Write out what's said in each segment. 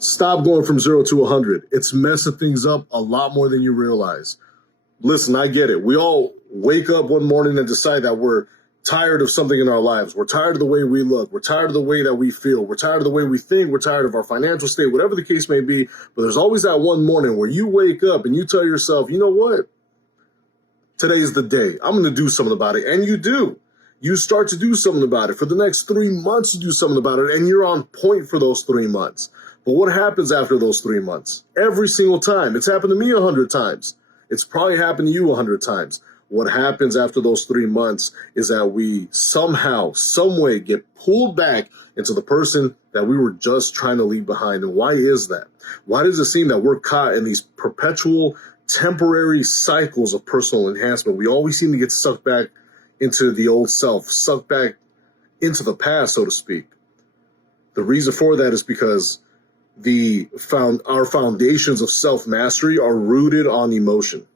Stop going from 0 to 100. It's messing things up a lot more than you realize. Listen, I get it. We all wake up one morning and decide that we're tired of something in our lives. We're tired of the way we look. We're tired of the way that we feel. We're tired of the way we think. We're tired of our financial state, whatever the case may be. But there's always that one morning where you wake up and you tell yourself, you know what? Today's the day. I'm going to do something about it. And you do. You start to do something about it. For the next 3 months, you do something about it. And you're on point for those 3 months. But what happens after those 3 months? Every single time. It's happened to me 100 times. It's probably happened to you 100 times. What happens after those 3 months is that we somehow, some way get pulled back into the person that we were just trying to leave behind. And why is that? Why does it seem that we're caught in these perpetual, temporary cycles of personal enhancement? We always seem to get sucked back into the old self, sucked back into the past, so to speak. The reason for that is because our foundations of self-mastery are rooted on emotion.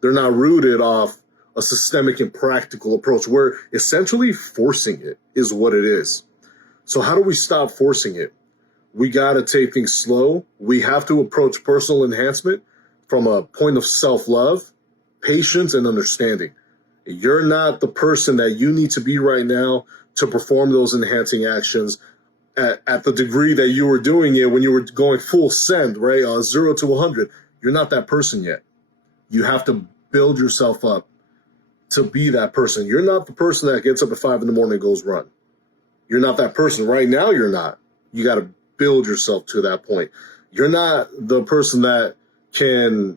They're not rooted off a systemic and practical approach. We're essentially forcing it is what it is. So how do we stop forcing it? We got to take things slow. We have to approach personal enhancement from a point of self-love, patience, and understanding. You're not the person that you need to be right now to perform those enhancing actions at the degree that you were doing it when you were going full send, right? 0 to 100. You're not that person yet. You have to build yourself up to be that person. You're not the person that gets up at 5 in the morning and goes run. You're not that person. Right now, you're not. You got to build yourself to that point. You're not the person that can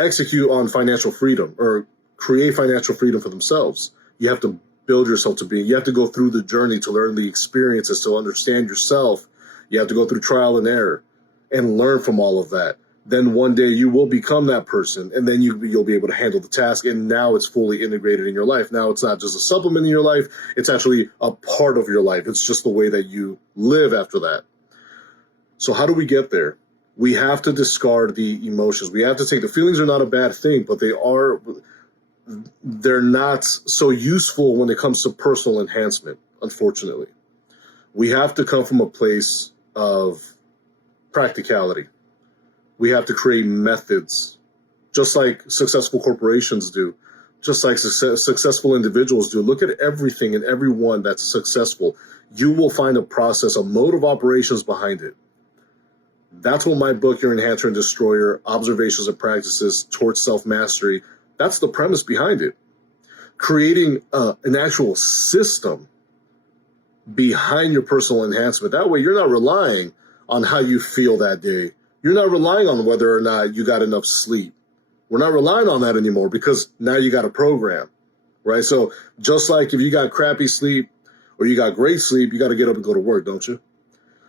execute on financial freedom or create financial freedom for themselves. You have to build yourself to be. You have to go through the journey to learn the experiences, to understand yourself. You have to go through trial and error and learn from all of that. Then one day you will become that person, and then you'll be able to handle the task, and now it's fully integrated in your life. Now it's not just a supplement in your life, it's actually a part of your life. It's just the way that you live after that. So how do we get there? We have to discard the emotions. We have to take the feelings are not a bad thing, but they're not so useful when it comes to personal enhancement, unfortunately. We have to come from a place of practicality. We have to create methods, just like successful corporations do, just like successful individuals do. Look at everything and everyone that's successful. You will find a process, a mode of operations behind it. That's what my book, Your Enhancer and Destroyer, Observations and Practices Towards Self-Mastery, that's the premise behind it. Creating an actual system behind your personal enhancement. That way you're not relying on how you feel that day. You're not relying on whether or not you got enough sleep. We're not relying on that anymore because now you got a program, right? So just like if you got crappy sleep or you got great sleep, you got to get up and go to work, don't you?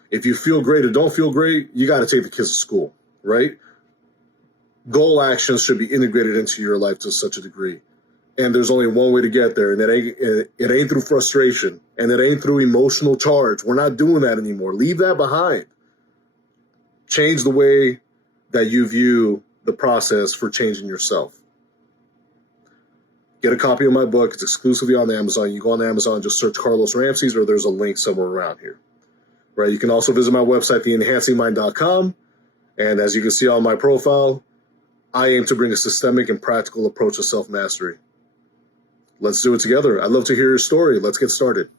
If you feel great or don't feel great, you got to take the kids to school, right? Goal actions should be integrated into your life to such a degree. And there's only one way to get there, and it ain't through frustration, and it ain't through emotional charge. We're not doing that anymore. Leave that behind. Change the way that you view the process for changing yourself. Get a copy of my book. It's exclusively on Amazon. You go on Amazon, just search Carlos Ramsey's, or there's a link somewhere around here. Right? You can also visit my website, theenhancingmind.com. And as you can see on my profile, I aim to bring a systemic and practical approach to self-mastery. Let's do it together. I'd love to hear your story. Let's get started.